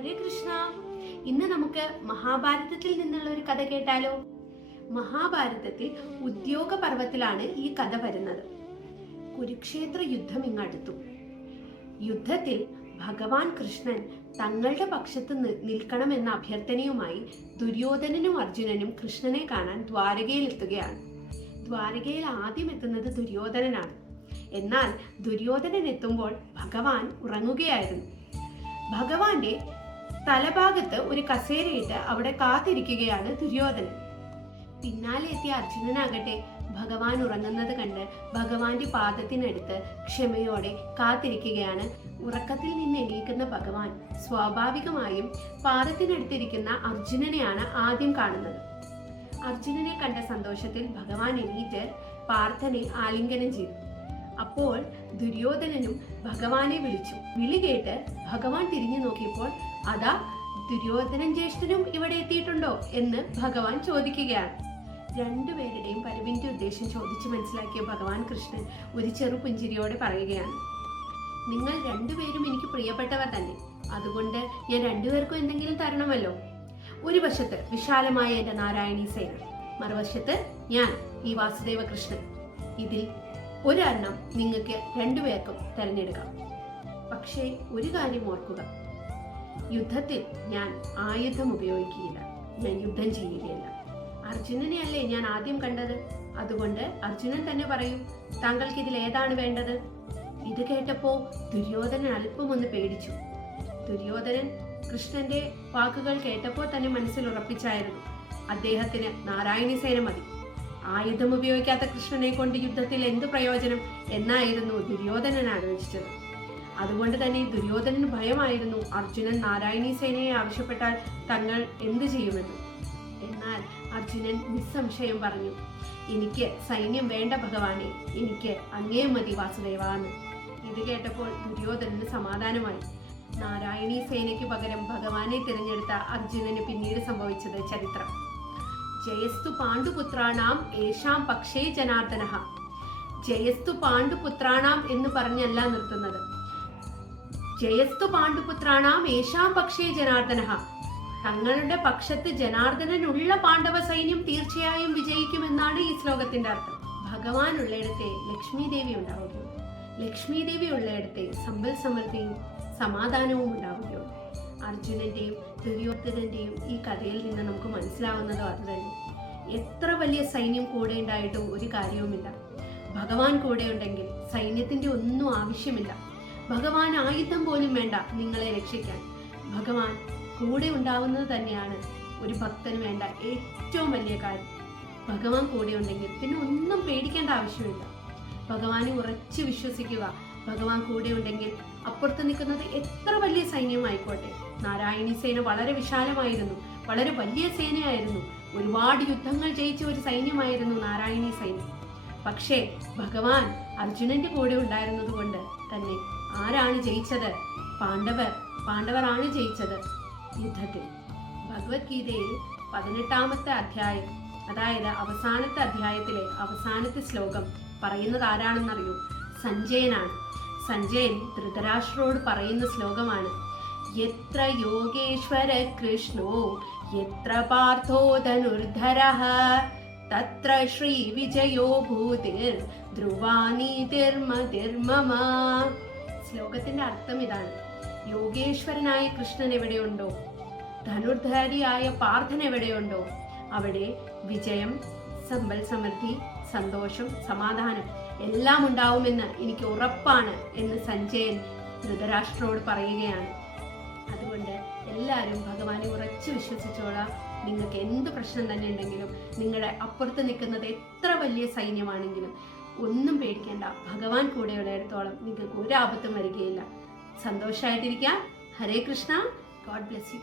ഹരേ കൃഷ്ണ. ഇന്ന് നമുക്ക് മഹാഭാരതത്തിൽ നിന്നുള്ള ഒരു കഥ കേട്ടാലോ? മഹാഭാരതത്തിൽ ഉദ്യോഗ പർവ്വത്തിലാണ് ഈ കഥ വരുന്നത്. കുരുക്ഷേത്ര യുദ്ധം ഇങ്ങടുത്തു. യുദ്ധത്തിൽ ഭഗവാൻ കൃഷ്ണൻ തങ്ങളുടെ പക്ഷത്ത് നിൽക്കണമെന്ന അഭ്യർത്ഥനയുമായി ദുര്യോധനനും അർജുനനും കൃഷ്ണനെ കാണാൻ ദ്വാരകയിൽ എത്തുകയാണ്. ദ്വാരകയിൽ ആദ്യം എത്തുന്നത് ദുര്യോധനനാണ്. എന്നാൽ ദുര്യോധനൻ എത്തുമ്പോൾ ഭഗവാൻ ഉറങ്ങുകയായിരുന്നു. ഭഗവാന്റെ തലഭാഗത്ത് ഒരു കസേരയിട്ട് അവിടെ കാത്തിരിക്കുകയാണ് ദുര്യോധനൻ. പിന്നാലെ എത്തിയ അർജുനനാകട്ടെ ഭഗവാൻ ഉറങ്ങുന്നത് കണ്ട് ഭഗവാന്റെ പാദത്തിനടുത്ത് ക്ഷമയോടെ കാത്തിരിക്കുകയാണ്. ഉറക്കത്തിൽ നിന്ന് എണീക്കുന്ന ഭഗവാൻ സ്വാഭാവികമായും പാദത്തിനടുത്തിരിക്കുന്ന അർജുനനെയാണ് ആദ്യം കാണുന്നത്. അർജുനനെ കണ്ട സന്തോഷത്തിൽ ഭഗവാൻ എണീറ്റ് പാർത്ഥനെ ആലിംഗനം ചെയ്തു. അപ്പോൾ ദുര്യോധനനും ഭഗവാനെ വിളിച്ചു. വിളി കേട്ട് ഭഗവാൻ തിരിഞ്ഞു നോക്കിയപ്പോൾ അതാ ദുര്യോധനൻ ജ്യേഷ്ഠനും ഇവിടെ എത്തിയിട്ടുണ്ടോ എന്ന് ഭഗവാൻ ചോദിക്കുകയാണ്. രണ്ടുപേരുടെയും വരവിന്റെ ഉദ്ദേശം ചോദിച്ചു മനസ്സിലാക്കിയ ഭഗവാൻ കൃഷ്ണൻ ഒരു ചെറു പുഞ്ചിരിയോടെ പറയുകയാണ്, നിങ്ങൾ രണ്ടുപേരും എനിക്ക് പ്രിയപ്പെട്ടവർ തന്നെ, അതുകൊണ്ട് ഞാൻ രണ്ടുപേർക്കും എന്തെങ്കിലും തരണമല്ലോ. ഒരു വശത്ത് വിശാലമായ എന്റെ നാരായണീ സേന, മറുവശത്ത് ഞാൻ ഈ വാസുദേവ കൃഷ്ണൻ. ഇതിൽ ഒരെണ്ണം നിങ്ങൾക്ക് രണ്ടുപേർക്കും തെരഞ്ഞെടുക്കാം. പക്ഷേ ഒരു കാര്യം ഓർക്കുക, യുദ്ധത്തിൽ ഞാൻ ആയുധം ഉപയോഗിക്കുകയില്ല, ഞാൻ യുദ്ധം ചെയ്യുകയില്ല. അർജുനനെ അല്ലേ ഞാൻ ആദ്യം കണ്ടത്, അതുകൊണ്ട് അർജുനൻ തന്നെ പറയൂ, താങ്കൾക്ക് ഇതിൽ ഏതാണ് വേണ്ടത്? ഇത് കേട്ടപ്പോ ദുര്യോധനൻ അല്പം ഒന്ന് പേടിച്ചു. ദുര്യോധനൻ കൃഷ്ണന്റെ വാക്കുകൾ കേട്ടപ്പോൾ തന്നെ മനസ്സിൽ ഉറപ്പിച്ചായിരുന്നു, അദ്ദേഹത്തിന് നാരായണീ സേന മതി. ആയുധം ഉപയോഗിക്കാത്ത കൃഷ്ണനെ കൊണ്ട് യുദ്ധത്തിൽ എന്ത് പ്രയോജനം എന്നായിരുന്നു ദുര്യോധനൻ ആലോചിച്ചത്. അതുകൊണ്ട് തന്നെ ദുര്യോധനന് ഭയമായിരുന്നു അർജുനൻ നാരായണീ സേനയെ ആവശ്യപ്പെട്ടാൽ തങ്ങൾ എന്ത് ചെയ്യുമെന്ന്. എന്നാൽ അർജുനൻ നിസ്സംശയം പറഞ്ഞു, എനിക്ക് സൈന്യം വേണ്ട ഭഗവാനെ, എനിക്ക് അങ്ങേ മതി വാസുദേവാന്ന്. ഇത് കേട്ടപ്പോൾ ദുര്യോധനന് സമാധാനമായി. നാരായണീ സേനയ്ക്ക് പകരം ഭഗവാനെ തിരഞ്ഞെടുത്ത അർജുനന് പിന്നീട് സംഭവിച്ചത് ചരിത്രം. ജയസ്തു പാണ്ഡുപുത്രാണാം ഏഷാം പക്ഷേ ജനാർദ്ദനഃ. ജയസ്തു പാണ്ഡുപുത്രാണാം എന്ന് പറഞ്ഞല്ല നിർത്തുന്നത്. ജയസ്തു പാണ്ഡുപുത്രാണാം ഏഷാം പക്ഷേ ജനാർദ്ദനഃ. തങ്ങളുടെ പക്ഷത്ത് ജനാർദ്ദനനുള്ള പാണ്ഡവ സൈന്യം തീർച്ചയായും വിജയിക്കുമെന്നാണ് ഈ ശ്ലോകത്തിന്റെ അർത്ഥം. ഭഗവാൻ ഉള്ളയിടത്തെ ലക്ഷ്മി ദേവി ഉണ്ടാവുകയുള്ളൂ. ലക്ഷ്മി ദേവി ഉള്ളയിടത്തെ സമ്പൽ സമൃദ്ധിയും സമാധാനവും ഉണ്ടാവുകയുള്ളൂ. അർജുനന്റെയും ദുര്യോധനന്റെയും ഈ കഥയിൽ നിന്ന് നമുക്ക് മനസ്സിലാവുന്നതും അത് തന്നെ. എത്ര വലിയ സൈന്യം കൂടെ ഉണ്ടായിട്ടും ഒരു കാര്യവുമില്ല. ഭഗവാൻ കൂടെ ഉണ്ടെങ്കിൽ സൈന്യത്തിന്റെ ഒന്നും ആവശ്യമില്ല. ഭഗവാൻ ആയുധം പോലും വേണ്ട നിങ്ങളെ രക്ഷിക്കാൻ. ഭഗവാൻ കൂടെ ഉണ്ടാവുന്നത് തന്നെയാണ് ഒരു ഭക്തന് വേണ്ട ഏറ്റവും വലിയ കാര്യം. ഭഗവാൻ കൂടെ ഉണ്ടെങ്കിൽ പിന്നെ ഒന്നും പേടിക്കേണ്ട ആവശ്യമില്ല. ഭഗവാനെ ഉറച്ചു വിശ്വസിക്കുക. ഭഗവാൻ കൂടെ ഉണ്ടെങ്കിൽ അപ്പുറത്ത് നിൽക്കുന്നത് എത്ര വലിയ സൈന്യമായിക്കോട്ടെ. നാരായണീ സേന വളരെ വിശാലമായിരുന്നു, വളരെ വലിയ സേനയായിരുന്നു. ഒരുപാട് യുദ്ധങ്ങൾ ജയിച്ച ഒരു സൈന്യമായിരുന്നു നാരായണീ സൈന്യം. പക്ഷേ ഭഗവാൻ അർജുനന്റെ കൂടെ ഉണ്ടായിരുന്നത് കൊണ്ട് തന്നെ ആരാണ് ജയിച്ചത്? പാണ്ഡവരാണ് ജയിച്ചത് യുദ്ധത്തിൽ. ഭഗവത്ഗീതയിൽ 18ാമത്തെ അധ്യായം, അതായത് അവസാനത്തെ അധ്യായത്തിലെ അവസാനത്തെ ശ്ലോകം പറയുന്നത് ആരാണെന്നറിയോ? സഞ്ജയനാണ്. സഞ്ജയൻ ധൃതരാഷ്ട്രോട് പറയുന്ന ശ്ലോകമാണ്, യത്ര യോഗേശ്വര കൃഷ്ണോ യത്ര പാർത്ഥോ ധനുർധരഃ തത്ര ശ്രീ വിജയോ ഭൂതിർ ധ്രുവാനീതിർമതിർമമ. ശ്ലോകത്തിന്റെ അർത്ഥം ഇതാണ്, യോഗേശ്വരനായ കൃഷ്ണൻ എവിടെയുണ്ടോ, ധനുർധാരിയായ പാർത്ഥൻ എവിടെയുണ്ടോ, അവിടെ വിജയം, സമ്പൽ സമൃദ്ധി, സന്തോഷം, സമാധാനം എല്ലാം ഉണ്ടാവുമെന്ന് എനിക്ക് ഉറപ്പാണ് എന്ന് സഞ്ജയൻ ധൃതരാഷ്ട്രോട് പറയുകയാണ്. അതുകൊണ്ട് എല്ലാവരും ഭഗവാനെ ഉറച്ചു വിശ്വസിച്ചോളാം. നിങ്ങൾക്ക് എന്ത് പ്രശ്നം തന്നെ ഉണ്ടെങ്കിലും, നിങ്ങളുടെ അപ്പുറത്ത് നിൽക്കുന്നത് എത്ര വലിയ സൈന്യമാണെങ്കിലും ഒന്നും പേടിക്കേണ്ട. ഭഗവാൻ കൂടെയുള്ളിടത്തോളം നിങ്ങൾക്ക് ഒരു ആപത്തും വരികയില്ല. സന്തോഷമായിട്ടിരിക്കാം. Hare Krishna. God bless U.